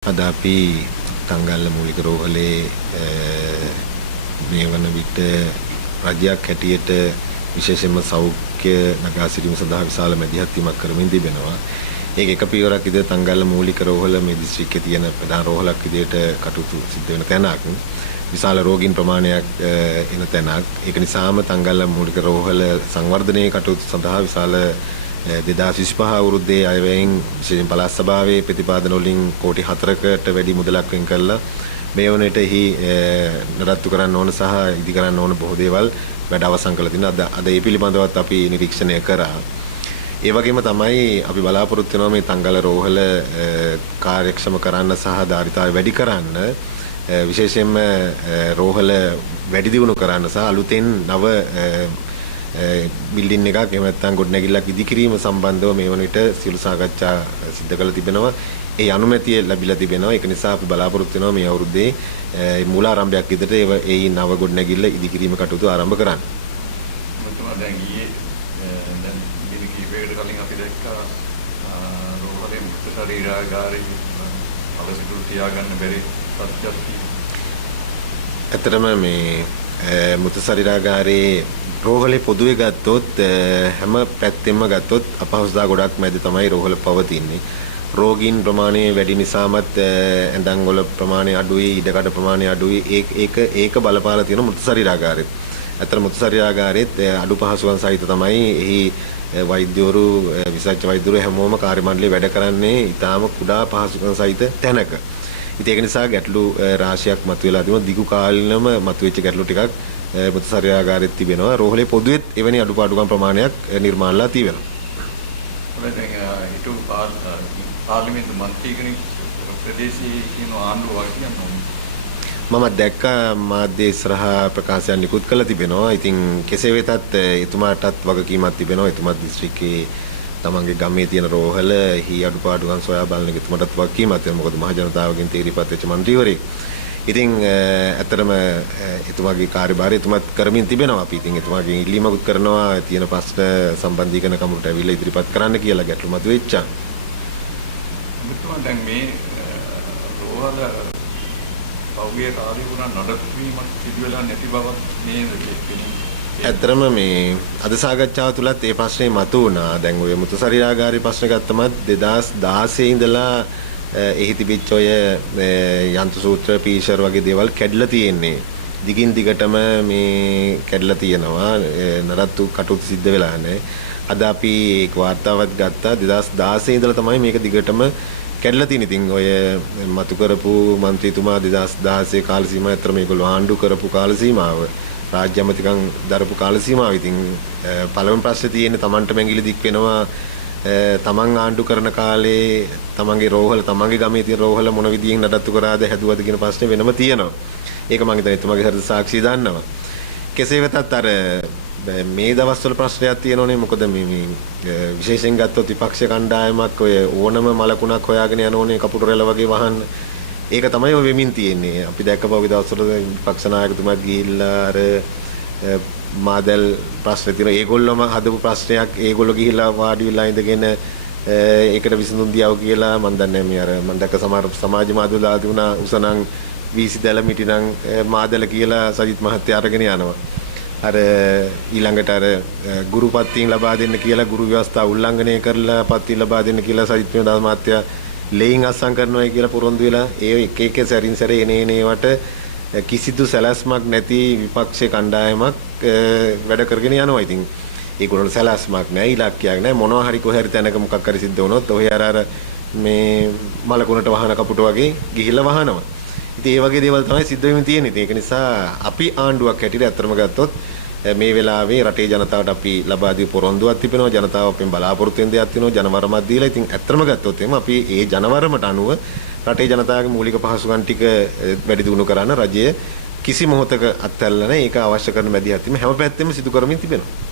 අද අපි තංගල්ල මූලික රෝහලේ මේ වන විට රජයක් හැටියට විශේෂයෙන්ම සෞඛ්‍ය නගා සිටීම සඳහා විශාල මැදිහත් වීමක් කරමින් තිබෙනවා. ඒක එක පියවරක් විදිහට තංගල්ල මූලික රෝහල මේ දිස්ත්‍රික්කයේ තියෙන ප්‍රධාන රෝහලක් විදිහට කටයුතු සිද්ධ වෙන තැනක්. විශාල රෝගීන් ප්‍රමාණයක් එන තැනක්. ඒක නිසාම තංගල්ල මූලික රෝහල සංවර්ධනයේ කටයුතු සඳහා විශාල 2025 අවුරුද්දේ අයවැයෙන් විශේෂයෙන් පළාත් සභාවේ ප්‍රතිපාදන වලින් කෝටි 4කට වැඩි මුදලක් වෙන් කරලා මේ වනට එහි නඩත්තු කරන්න ඕන සහ ඉදි කරන්න ඕන බොහෝ දේවල් වැඩ අවසන් කළා තිනවා. අද ඒ පිළිබඳවත් අපි නිරීක්ෂණය කරා. ඒ වගේම තමයි අපි බලාපොරොත්තු වෙනවා මේ තංගල්ල රෝහල කාර්යක්ෂම කරන්න සහ ධාරිතාවය වැඩි කරන්න විශේෂයෙන්ම රෝහල වැඩි දියුණු කරන්න සහ අලුතෙන් නව බිල්ඩින් එකක් එහෙම නැත්නම් ගොඩනැගිල්ලක් ඉදි කිරීම සම්බන්ධව මේ වන විට සියලු සාකච්ඡා සිදු කරලා තිබෙනවා. ඒ අනුමැතිය ලැබිලා තිබෙනවා. ඒක නිසා අපි බලාපොරොත්තු වෙනවා මේ අවුරුද්දේ මූලාරම්භයක් විදිහට ඒ නව ගොඩනැගිල්ල ඉදි කිරීම කටයුතු ආරම්භ කරන්න. දැන් ඊයේ දැන් දින කිහිපයකට කලින් අපි දැක්කා රෝහලේ මුක්ත ශරීරාගාරේ අවසිතුරු තියාගන්න බැරි තත්ත්වයක්. ඇත්තටම මේ මුක්ත ශරීරාගාරේ රෝහලේ පොදුවේ ගත්තොත් හැම පැත්තෙම ගත්තොත් අපහසුතා ගොඩක් මැද තමයි රෝහල පවතින්නේ. රෝගීන් ප්‍රමාණය වැඩි නිසාමත් ඇඳන් වල ප්‍රමාණය අඩුයි, ඉඩකඩ ප්‍රමාණය අඩුයි. ඒක බලපාලා තියෙන මුතු ශරීරාගාරෙත්. අතර මුතු ශරීරාගාරෙත් අඩු පහසුකම් සහිත තමයි එහි වෛද්‍යවරු, විශේෂ වෛද්‍යවරු හැමෝම කාර්ය මණ්ඩලයේ වැඩ කරන්නේ ඊටාම කුඩා පහසුකම් සහිත තැනක. ඉතින් ඒක නිසා ගැටලු රාශියක් මතුවලා තිබුණා. දිගු කාලිනම මතුවෙච්ච ගැටලු ටිකක් මුතු ශරීරාගාරෙත් තිබෙනවා. රෝහලේ පොදුවේත් එවැනි අඩුපාඩුකම් ප්‍රමාණයක් නිර්මාණලා තිබෙනවා. හිටු පාර්ලිමේන්තු මන්ත්‍රී කෙනෙක් ප්‍රදේශයේ කියන ආණ්ඩුව වගේ කියනවා. මම දැක්කා මාධ්‍ය ඉස්සරහා ප්‍රකාශයක් නිකුත් කළා තිබෙනවා. ඉතින් කෙසේ වෙතත් එතුමාටත් වගකීමක් තිබෙනවා. එතුමාත් දිස්ත්‍රික්කයේ තමන්ගේ ගමේ තියෙන රෝහල හි අඩුපාඩුකම් සොයා බලන එක එතුමාටත් වගකීමක් තියෙනවා. මොකද මහ ජනතාවගෙන් තීරපත් වෙච්ච මන්ත්‍රීවරයෙක්. ඉතින් ඇත්තටම එතුමාගේ කාර්යභාරය එතුමාත් කරමින් තිබෙනවා. අපි ඉතින් එතුමාගෙන් ඉල්ලීමකුත් කරනවා තියෙන ප්‍රශ්න සම්බන්ධීකරණ කමිටුවට ඇවිල්ලා ඉදිරිපත් කරන්න කියලා ගැටලු මතුවෙච්චා. දැන් මේ රෝහල පෞද්ගලික කාර්ය වුණා නඩත්තුවීමක් සිදු වෙලා නැති බවක් නේද කියන්නේ. ඇත්තටම මේ අද සාකච්ඡාව තුලත් ඒ ප්‍රශ්නේ මතුවුණා. දැන් ඔය මුතු ශරීරාගාරයේ ප්‍රශ්න ගත්තමත් 2016 ඉඳලා එහි තිබිච්ච ඔය යන්ත්‍ර සූත්‍ර පීෂර් වගේ දේවල් කැඩලා තියෙන්නේ. දිගින් දිගටම මේ කැඩලා තියෙනවා. නඩත්තු කටයුතු සිද්ධ වෙලා නැහැ. අද අපි ඒක වාර්තාවක් ගත්තා 2016 ඉඳලා තමයි මේක දිගටම කැඩලා තියෙන්නේ. ඉතින් ඔය මතු කරපු മന്ത്രിතුමා 2016 කාල සීමාව අතර මේගොල්ලෝ ආණ්ඩු කරපු කාල සීමාව රාජ්‍ය අමතිකම් දරපු කාල සීමාව. ඉතින් පළවෙනි ප්‍රශ්නේ තියෙන්නේ Tamanට මැඟිලි දික් වෙනවා. තමන් ආණ්ඩු කරන කාලේ තමන්ගේ රෝහල තමන්ගේ ගමේ තියෙන රෝහල මොන විදියෙන් නඩත්තු කරාද හැදුවද කියන ප්‍රශ්නේ වෙනම තියෙනවා. ඒක මම හිතන්නේ එතුමාගේ හෘද සාක්ෂිය දන්නවා. කෙසේ වෙතත් අර මේ දවස්වල ප්‍රශ්නයක් තියෙනෝනේ. මොකද මේ විශේෂයෙන් ගත්තොත් විපක්ෂ කණ්ඩායමක් ඔය ඕනම මලකුණක් හොයාගෙන යනෝනේ කපුටු රැළ වගේ වහන්න. ඒක තමයි ඔය වෙමින් තියෙන්නේ. අපි දැක්කපුවා දවස්වල විපක්ෂ නායකතුමාත් ගිහිල්ලා අර මාදල් ප්‍රශ්න තියෙනවා. ඒගොල්ලෝම හදපු ප්‍රශ්නයක් ඒගොල්ලෝ ගිහිල්ලා වාඩි වෙලා ඉඳගෙන ඒකට විසඳුම් දියව කියලා මම දන්නේ මේ අර මම දැක්ක සමහර සමාජ මාධ්‍යවල ආදී වුණා උසනම් වීසි දැල මිටිනම් මාදල කියලා සජිත් මහත්තයා අරගෙන යනවා. අර ඊළඟට අර ගුරුපත්තියෙන් ලබා දෙන්න කියලා ගුරු ව්‍යවස්ථා උල්ලංඝනය කරලා පත්ති ලබා දෙන්න කියලා සජිත් ප්‍රේමදාස මහත්තයා ලේයින් අස්සම් කරනවායි කියලා පොරොන්දු වෙලා ඒ එක සැරින් සැරේ එනේවට කිසිදු සැලැස්මක් නැති විපක්ෂ කණ්ඩායමක් වැඩ කරගෙන යනවා. ඉතින් ඒගොල්ලෝ සැලැස්මක් නැහැ, ඉලක්කයක් නැහැ. මොනවා හරි කොහේ හරි තැනක මොකක් හරි සිද්ධ වුණොත් ඔය අර මේ මලකුණට වහන කපුට වගේ ගිහිල්ලා වහනවා. ඉතින් ඒ වගේ දේවල් තමයි සිද්ධ වෙමින් තියෙන්නේ. ඒක නිසා අපි ආණ්ඩුවක් හැටියට අත්‍තරම ගත්තොත් මේ වෙලාවේ රටේ ජනතාවට අපි ලබා දී පොරොන්දුවක් තිබෙනවා. ජනතාව අපෙන් බලාපොරොත්තු වෙන දෙයක් තියෙනවා. ජනවරමක් දීලා. ඉතින් අත්‍තරම ගත්තොත් එහෙනම් අපි ඒ ජනවරමට අනුව රටේ ජනතාවගේ මූලික පහසුකම් ටික වැඩි දියුණු කරන්න රජය කිසි මොහොතක අත්හැරලා නැහැ. ඒක අවශ්‍ය කරන මැදිහත් වීම හැම පැත්තෙම සිදු කරමින් තිබෙනවා.